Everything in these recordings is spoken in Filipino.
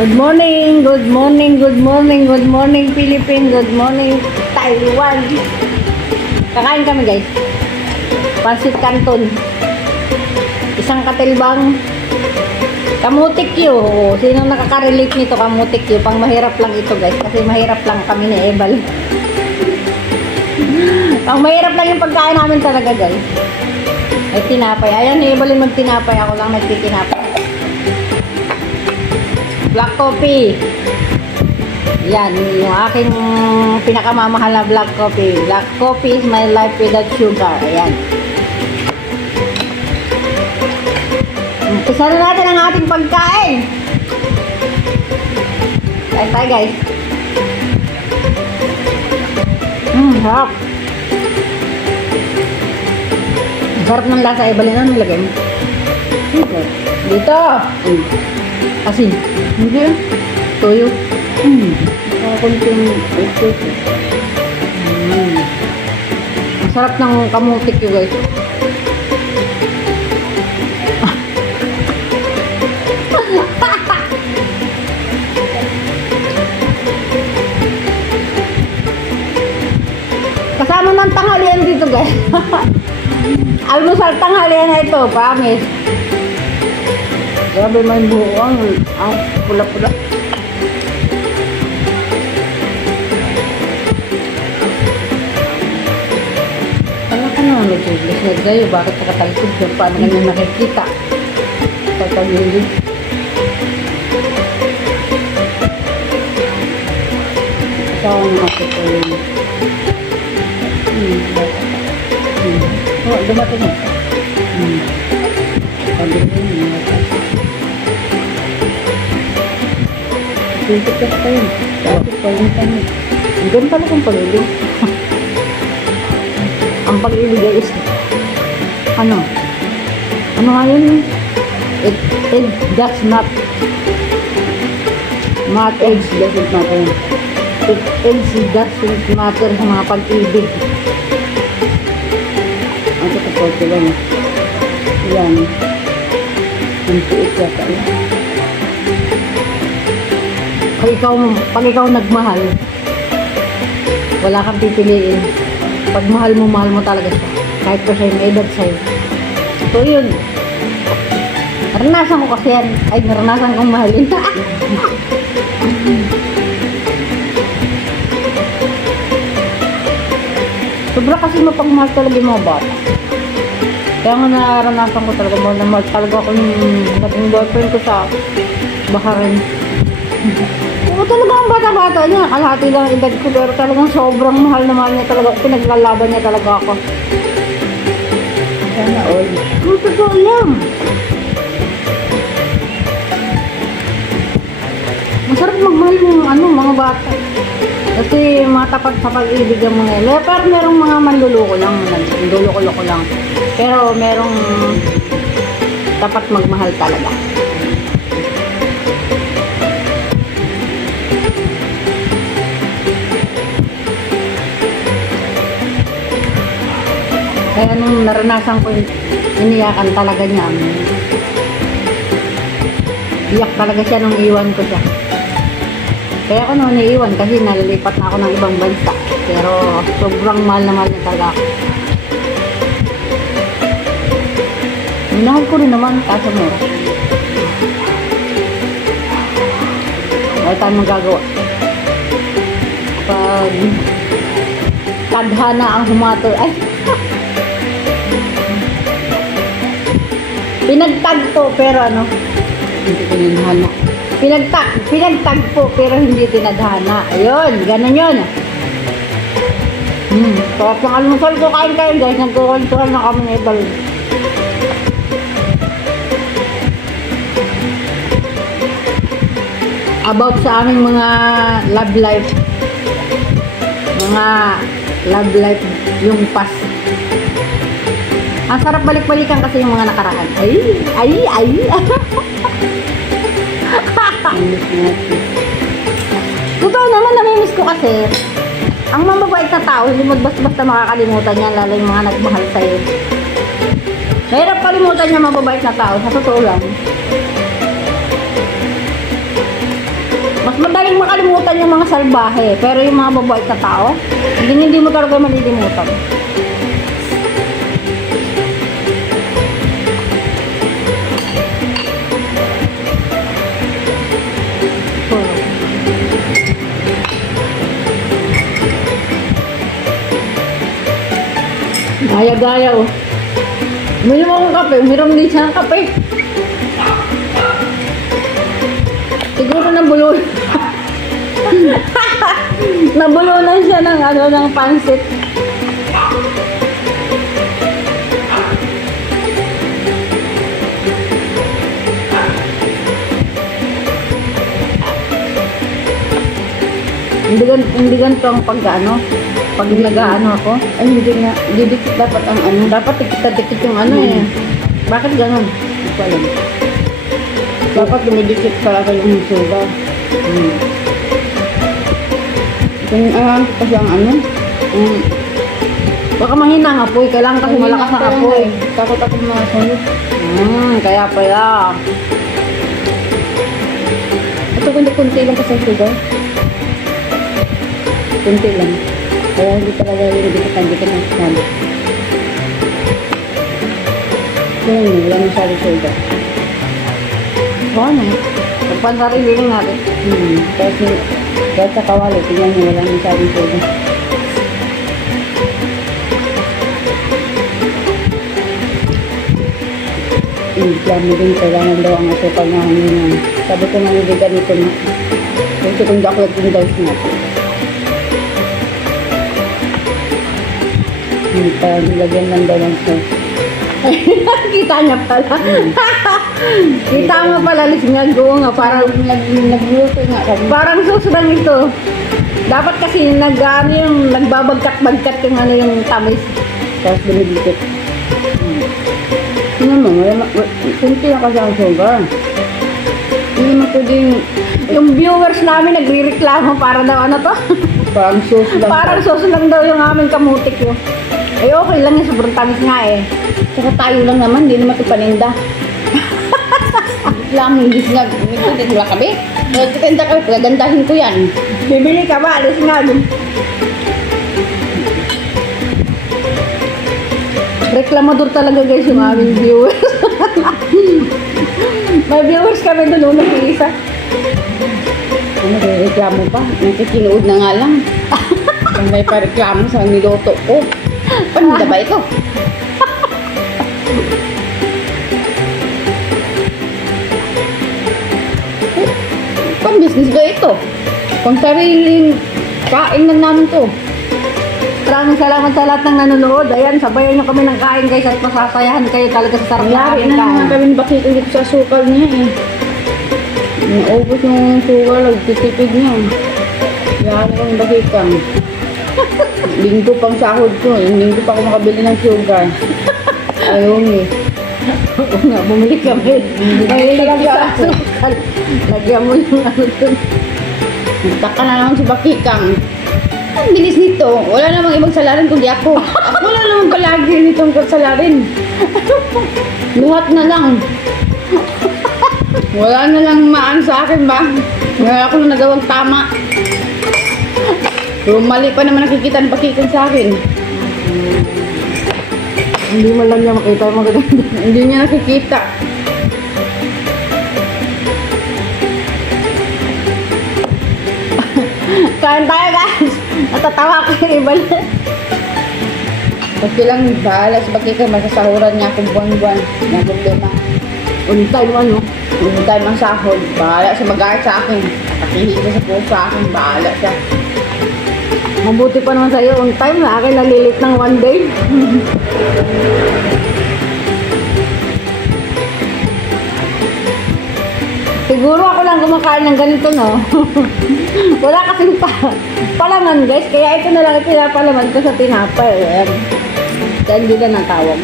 Good morning, good morning, good morning, good morning Philippines, good morning Taiwan. Kakain kami guys. Pansit Canton. Isang katilbang kamutik yun. Sino nakaka-relate nito kamutik yun? Pang mahirap lang ito guys. Kasi mahirap lang kami ni Ebal. Pang mahirap lang yung pagkain namin talaga guys. May tinapay. Ayan ni Ebal yung magtinapay. Ako lang nagtitinapay. Black coffee. Yan, yung aking pinakamamahal na black coffee. Black coffee is my life without sugar. Ayan. Umpisa na natin ang ating pagkain. Kain tayo guys. Sarap. Sarap ng lasa. Ibalin na nilagay mo. Dito. Asin. Hindi. Toyo. Konting ito. Masarap ng kamutik yun guys. Kasama ng tanghalian dito guys. Almusal tanghalian na ito, promise. Grabe may buong ang pula-pula. Ano ka naman nag-iblis na kayo? Bakit nakatalikod ka? Paano ka na nakikita? Tatagilid. Ikaw ang nakita yun. Dumating mo. Pagdating mo. Sikat pa yun. Bakit pa yun pa yun? Hanggang pala kung pag-ibig. Ang pag-ibig is ano nga yun? It does not age doesn't matter. Age doesn't matter sa mga pag-ibig. Ang kapag ko lang. Yan. Hindi yata yan. Pag ikaw nagmahal, wala kang pipiliin. Pag mahal mo talaga siya. Kahit pa siya yung edad sa'yo. So yun. Naranasan ko kasi yan. Ay, naranasan kong mahalin. Sobra kasi mapagmahal talaga yung mga bata. Kaya nga naranasan ko talaga. Mahal talaga ako yung naging boyfriend ko sa Bahrain. Oo, talaga ang bata-bata niya. Kalahati lang ang edad ko, pero talagang sobrang mahal na mahal niya talaga. Pinaglalaban niya talaga ako. Sana all. Totoo lang. Masarap magmahal yung mga bata. Kasi matapat sa pag-ibig ang mga ilo. Pero merong mga manluloko lang. Manluloko lang. Pero merong tapat magmahal talaga. Kaya nung naranasan ko, iniyakan talaga niya. Iyak talaga siya nung iwan ko siya. Kaya ako nung iiwan kasi nalilipat na ako ng ibang bansa. Pero sobrang mahal na mahal niya talaga ako. Minahal ko rin naman kaso mo. Wala tayong magagawa. Pag tadhana ang humatol. Ay! Pinagtagpo pero ano? Hindi tinadhana. Pinagtagpo pero hindi tinadhana. Ayun, ganun yun. Sarap ng almusal ko. Kain kayo guys. Nagkukwentuhan na kami na Ebal. About sa aming mga love life. Mga love life yung past. Ang sarap balik-balikan kasi yung mga nakaraan. Ay. Totoo naman, namimiss ko kasi. Ang mababait na tao, hindi mo basta makakalimutan yan, lalo yung mga nagmahal sa'yo. Mahirap kalimutan niya mababait na tao, sa totoo lang. madaling makalimutan yung mga salbahe. Pero yung mga mabait na tao, hindi mo talaga malilimutan. Gaya-gaya oh. Uminom akong kape, uminom din siya ng kape. Siguro nabulunan. Nabulunan siya ng ng pansit. Hindi ganito ang pag-ano. Pag nag-ano ako, ay hindi nga, didikit dapat ang dapat dikit yung eh. Bakit ganun? Hindi ko alam. Dapat dumidikit talaga yung sugar. Kasi ang baka mahina ang apoy, kailangan kasi malakas ang apoy. Takot ako mga sayo. Kaya pala. Ito kunti lang kasi ang sugar. Kunti lang. Kaya hindi talaga yung dikit ng sabi. Kaya yun, wala masyadong sugar. Ano eh? Pagpansarili rin natin. Kasi kahit sa kawali, tingnan nyo, wala masyadong sugar. Plano din, kailangan daw ang asukal na hangin. Sabi ko nga hindi ganito na. Kasi kung dapat yung daw natin. Para nilagyan lang daw ng sauce. Kita niya pala. Kita mo pala, lisingag ko nga. Parang nagluto nga kami. Parang sauce lang ito. Dapat kasi nagbabagkat-bagkat yung tamis. Tapos binibigit. Tingnan mo, kunti lang kasi ang sugar. Hindi mo pwede yung viewers namin nagre-reklamo para daw to? Parang sauce lang. Parang sauce lang daw yung aming kamutik yun. Eh okay lang yung sobrang tamis nga eh. Saka tayo lang naman, hindi naman ito paninda. Lang, hindi nga, hindi wala kami. Nagtitinda kami, gagandahin ko yan. Bibili ka ba? Alis nga dun. Reklamador talaga guys yung aming viewers. May viewers kami doon nag-iisa. Ano ba, reklamo pa? Nakikinood na nga lang. Kung may pa-reklamo sa niloto ko. Paninda ba ito? Pang-business ba ito? Pang-sariling kain lang namin to. Maraming salamat sa lahat ng nanonood. Ayan, sabayan nyo kami ng kain guys at masasayahan kayo talaga sa sarap na Lari na naman kami bakit ulit sa sukal niya eh. Naubos yung sukal, nagtitipid niya. Lari kong bakitang. Linggo pang sahod ko, linggo pa ako makabili ng sugar. Ayun eh. Oo nga, bumili kami. Mahilig sa sukal. Lagyan mo yung dun. Nagtaka na naman si Bakikang. Ang bilis nito. Wala namang ibang salarin kundi ako. Ako na naman palagi nitong salarin. Luhat na lang. Wala na lang maan sa akin ba? Wala ako na nagawang tama. Pero mali pa naman nakikita ng Bakikang sa akin. Hindi mo lang niya makita yung maganda. Hindi niya nakikita. Kain tayo guys! Natatawa ko yung iba yan. Kasi lang bahala sa Bakikang, masasahuran niya akong buwan-buwan. Yung problema. Untay mo ano? Hindi tayo mang sahod. Bahala siya mag-aaral sa akin. Nakihita sa puso sa akin. Bahala siya. Mabuti pa naman sa'yo. On time na akin nalilit ng one day. Siguro ako lang kumakain ng ganito, no? Wala kasing palaman, guys. Kaya ito na lang pinapalaman ko sa tinapay. Ayan. Kaya hindi na natawag.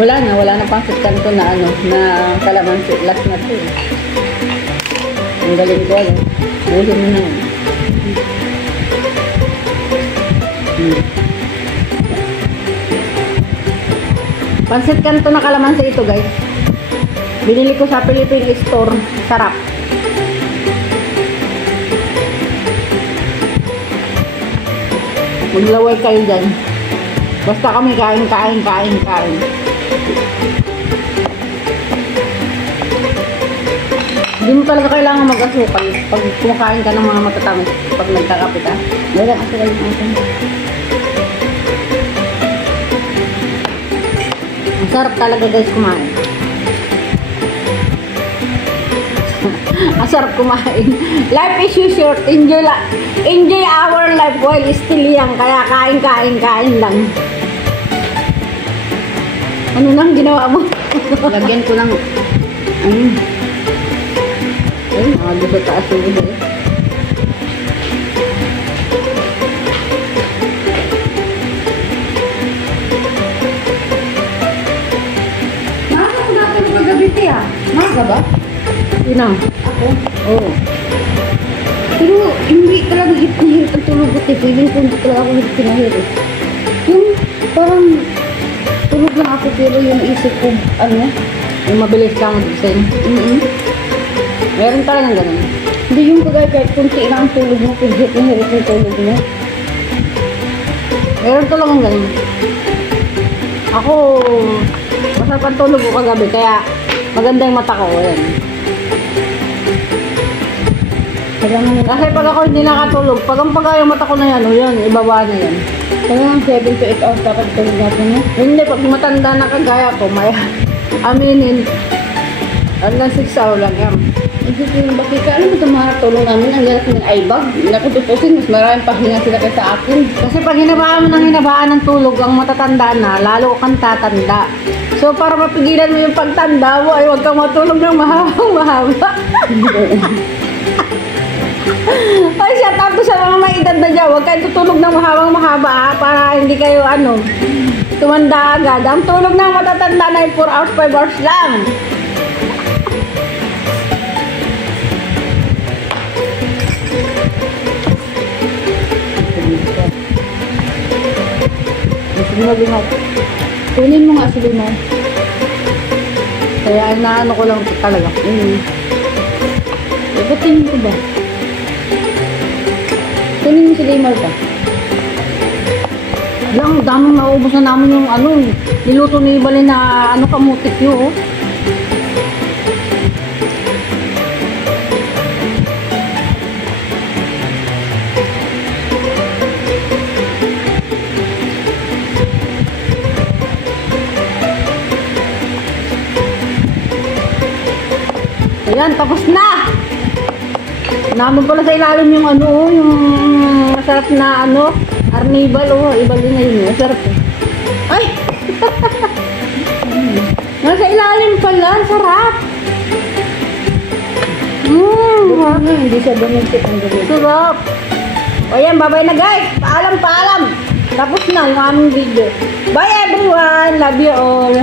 Wala na pang kanto na na kalamansi. Last na ito. Ang galing ko, buhin mo na. Pansit kanto na kalamansi ito, guys. Binili ko sa Philippine Store. Sarap. Maglaway kayo dyan. Basta kami kain. Hindi mo talaga kailangan mag-asukal pag kumakain ka ng mga matatamis. Pag nagkakape ka. Wala asukal yung akin. Ang sarap talaga guys kumain. Ang sarap kumain. Life is so short. Enjoy our life while still young. Kaya kain lang. Ano nang ginawa mo? Lagyan ko ng Ay, nakagod sa taas yung iba eh. Maaga ko natin kagabi ah. Maaga ba? Yun ang. Ako? Oo. Pero hindi talaga hit ang tulog ko. Feeling ko hindi talaga ako hit pinahirap. Yung parang tulog lang ako pero yung isip ko, Yung mabilis ka mag-design. Meron talagang ganun. Hindi yung kagaya kahit kunti na ang tulog mo, pero hit na hirap yung tulog mo. Meron talagang ganun. Ako, masarap ang tulog ko kagabi, kaya maganda yung mata ko. Ayan. Kailangan nila. Kasi pag ako hindi nakatulog, pag ang pagka yung mata ko na yan, o yan, ibaba na yan. Kailangan 7 to 8 hours dapat tulog natin mo. Hindi, pag matanda na kagaya ko, may aminin, hanggang 6 hours lang yan. Isip ko yung bakika, alam mo itong mga tulong namin, ang galas ng eyebag. Nakututusin, mas maraming pahinga sila kaysa akin. Kasi pag hinabaan mo ng hinabaan ng tulog, ang matatanda na, lalo kang tatanda. So, para mapigilan mo yung pagtanda mo, ay huwag kang matulog ng mahaba. Ay siya, tapos sa mga may edad na dyan, huwag kayo tutulog ng mahaba ha, para hindi kayo tumanda agad. Ang tulog ng matatanda na yung 4 hours, 5 hours lang. Limaw. Kunin mo nga si Limaw. Kaya inaano ko lang talaga. Ba't tingin ko ba? Kunin mo si Limaw ba? Lang, daming naubos na namin yung niluto ni Ibali na kamutik yun. Ayan, tapos na! Namin pala sa ilalim yung yung masarap na arnibal, ibali na yun, masarap eh. Ay! Nasa ilalim pala, sarap! Hindi siya bumigkit ang gabi. Sarap! O yan, bye-bye na guys! Paalam! Tapos na yung aming video. Bye everyone! Love you all!